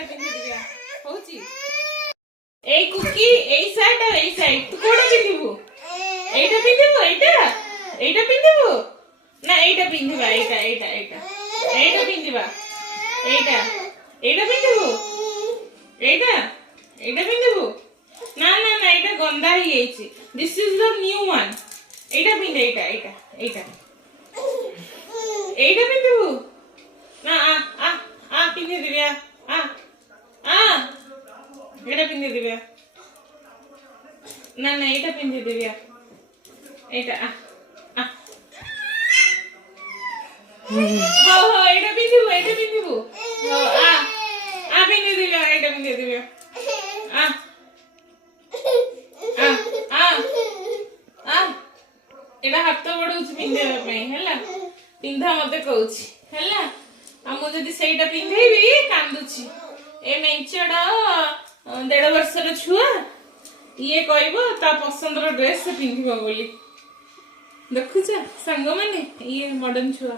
ଏଇଟା ପିନ୍ଧିଦିଆ ହଉଛି ଏଇ କୁକି ଏଇ ସାଇଡ ଆଉ ଏଇ ସାଇଡ ତୁ କୋଉଟା ପିନ୍ଧିବୁ ଏଇଟା ପିନ୍ଧିବୁ ଏଇଟା ପିନ୍ଧିବୁ ନା ଏଇଟା ପିନ୍ଧିବା ଏଇଟା ଏଇଟା ଏଇଟା ଏଇଟା ପିନ୍ଧିବା ଏଇଟା ଏଇଟା ପିନ୍ଧିବୁ ଏଇଟା ଏଇଟା ପିନ୍ଧିବୁ ନା ନା ନା ଏଇଟା ଗନ୍ଦା ହେଇଯାଇଛି ଦିସ୍ ଇଜ ଦ ନ୍ୟू ୱାନ୍ ଏଇଟା ପିନ୍ଧେ ଏଇଟା ଏଇଟା ଏଇଟା ଏଇଟା ପିନ୍ଧିବୁ ନା आ पिंधे दिव्या आ एटा पिंधे दिव्या ना ना एटा पिंधे दिव्या एटा आ हो एटा पिंधिबु हो आ पिंधे दिव्या एटा पिंधे दिव्या आ आ आ एटा हाथ बढौछि पिंधेबा पई हैला पिंधा मते कहूछि हैला आ मु जदी सेटा पिंधेबी कांदुछि ए मेंचड़ा 1.5 वर्षर छुआ ये कहबो ता पसंदर ड्रेस पिंधिबो बोली देखुछ संग माने ये मॉडर्न छुआ